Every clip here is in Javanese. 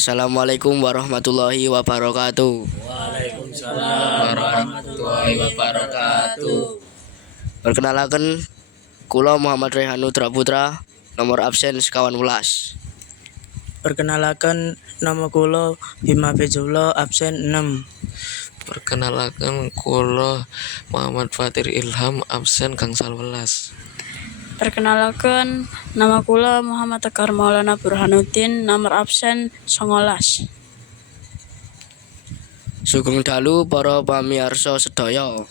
Assalamualaikum warahmatullahi wabarakatuh. Waalaikumsalam warahmatullahi wabarakatuh. Perkenalkan, kula Muhammad Rehanu Putra, nomor absen sekawan welas. Perkenalkan, nama kula Bima Fezullah, absen 6. Perkenalkan kula Muhammad Fatir Ilham, absen gangsal welas. Perkenalkan, nama kula Muhammad Tegar Maulana Burhanuddin, nomor absen 19. Sugeng dalu para pamirsa sedaya.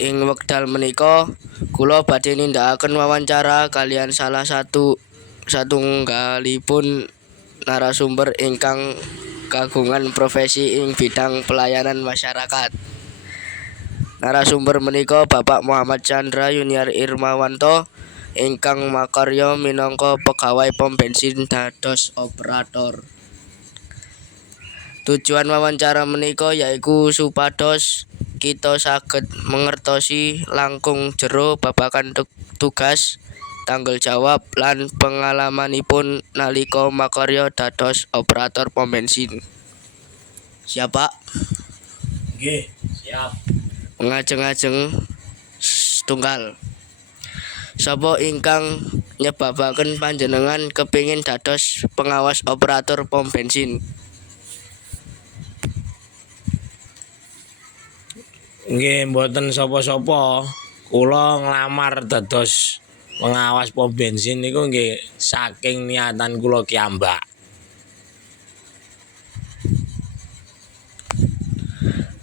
Ing wekdal menika kula badhe nindakaken wawancara kalian salah satunggalipun narasumber ingkang kagungan profesi ing bidang pelayanan masyarakat. Narasumber menika Bapak Muhammad Chandra Yuniar Irmawanto ingkang makarya minangka pegawai pom bensin dados operator. Tujuan wawancara menika yaiku supados kita saged mangertosi langkung jero babagan tugas, tanggung jawab lan pengalamanipun nalika makarya dados operator pom bensin. Siap, Pak? Nggih, siap. Ngajeng-ajeng setunggal. Sapa ingkang nyebabaken panjenengan kepingin dados pengawas operator pom bensin? Nggih, mboten sapa-sapa. Kula nglamar dados pengawas pom bensin niku nggih saking niatan kula kiambak.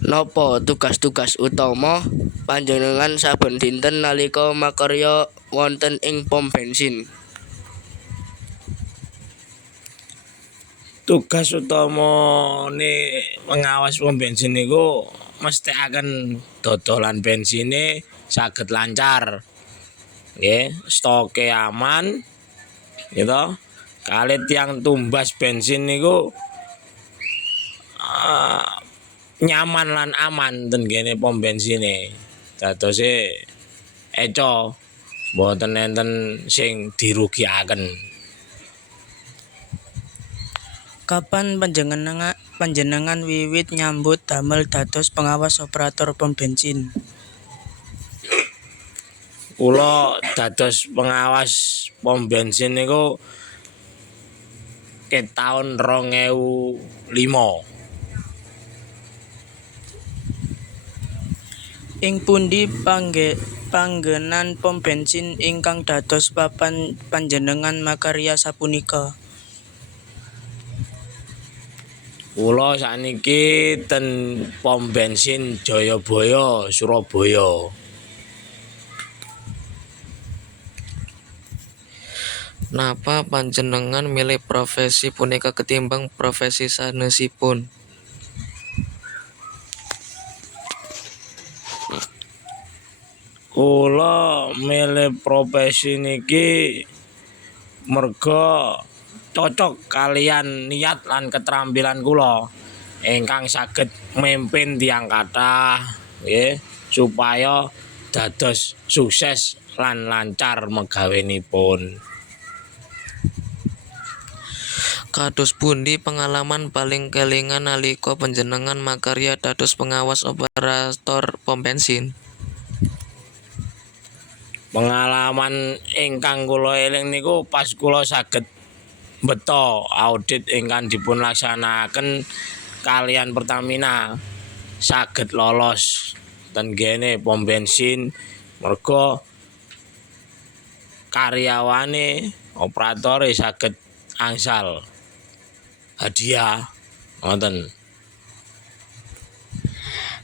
Napa tugas-tugas utama panjenengan saben dinten nalika makarya wonten ing pom bensin? Tugas utamane pengawas pom bensin niku mestikaken dodolan bensine saged lancar. Nggih, stoke aman. Gitu. Kali tiang tumbas bensin niku nyaman lan aman ten kene pom bensine. Dadose eco mboten enten sing dirugiaken. Kapan panjenengan wiwit nyambut damel dados pengawas operator pom bensin? Kula dados pengawas pom bensin niku ke tahun 2005. Ing pundi panggenan pom bensin ingkang dados papan panjenengan makarya sapunika? Kula sakniki ten pom bensin Jayabaya, Surabaya. Napa panjenengan milih profesi punika ketimbang profesi sanesipun? Kula milih profesi niki merga cocok kalian niat lan keterampilan kula ingkang saged mimpin tiyang kathah nggih supaya dados sukses lan lancar megawenipun. Kados pundi pengalaman paling kelingan nalika panjenengan makarya dados pengawas operator pom bensin? Pengalaman ingkang kula eling niku pas kula saged mbeta audit ingkang dipun laksanakaken kalian Pertamina saged lolos ten kene pom bensin merga karyawane operatore saged angsal hadiah ngoten.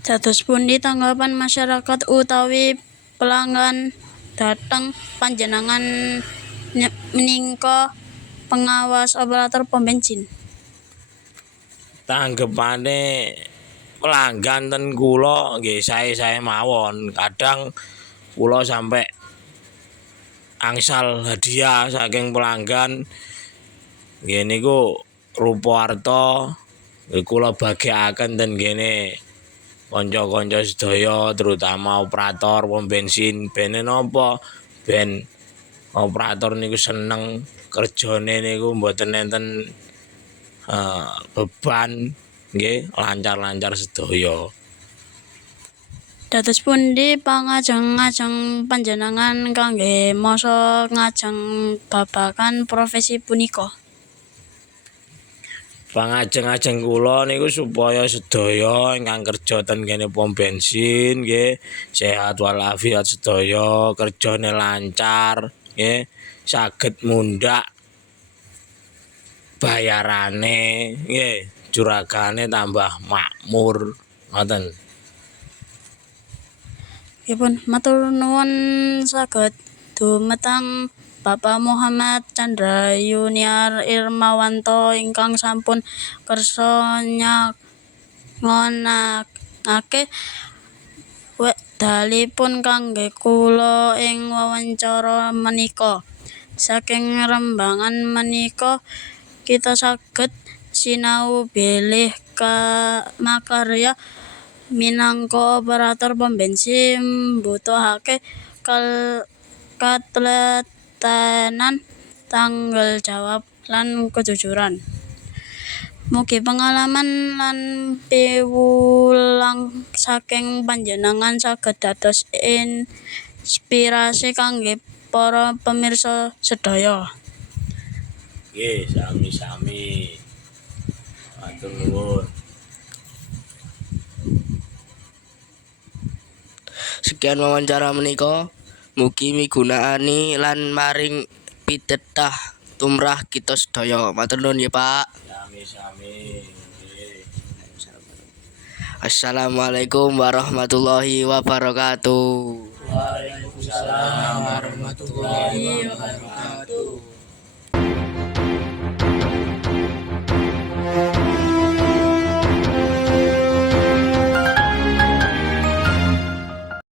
Dados pundi tanggapan masyarakat utawi pelanggan dhateng panjenengan minangka pengawas operator pom bensin? Tanggepane pelanggan ten kula nggih sae-sae mawon. Kadang kula sampai angsal hadiah saking pelanggan. Nggih niku rupa arta kula bagiaken ten kene kanca-kanca sedaya terutama operator pom bensin ben napa ben operator niku seneng kerjane niku mboten enten beban nggih lancar-lancar sedaya. Dados pundi pangajeng-ajeng panjenengan kangge masa ngajeng babagan profesi punika? Pangajeng-ajeng kula niku supaya sedaya ingkang kerja ten kene pom bensin nggih sehat walafiat sedaya, kerjane lancar nggih, saged mundhak bayarane nggih, juragane tambah makmur ngoten. Ipun matur nuwun saged dumateng Bapak Muhammad Chandra Yuniar Irmawanto ingkang sampun kersa ngonake wekdalipun kangge kula ing wawancara menika. Saking rembangan menika kita saged sinau bilih makarya minangka operator pom bensin mbutuhake katelatenan, tanggal jawab lan kejujuran. Mugi pengalaman lan piwulang saking panjenengan saged dados inspirasi kangge para pemirsa sedaya. Nggih, sami-sami. Matur nuwun. Sekian wawancara menika, mugi migunakani lan maring pitedah tumrah kita sedaya. Matur nuwun ya, Pak. Sami-sami. Nggih. Assalamualaikum warahmatullahi wabarakatuh. Waalaikumsalam warahmatullahi wabarakatuh.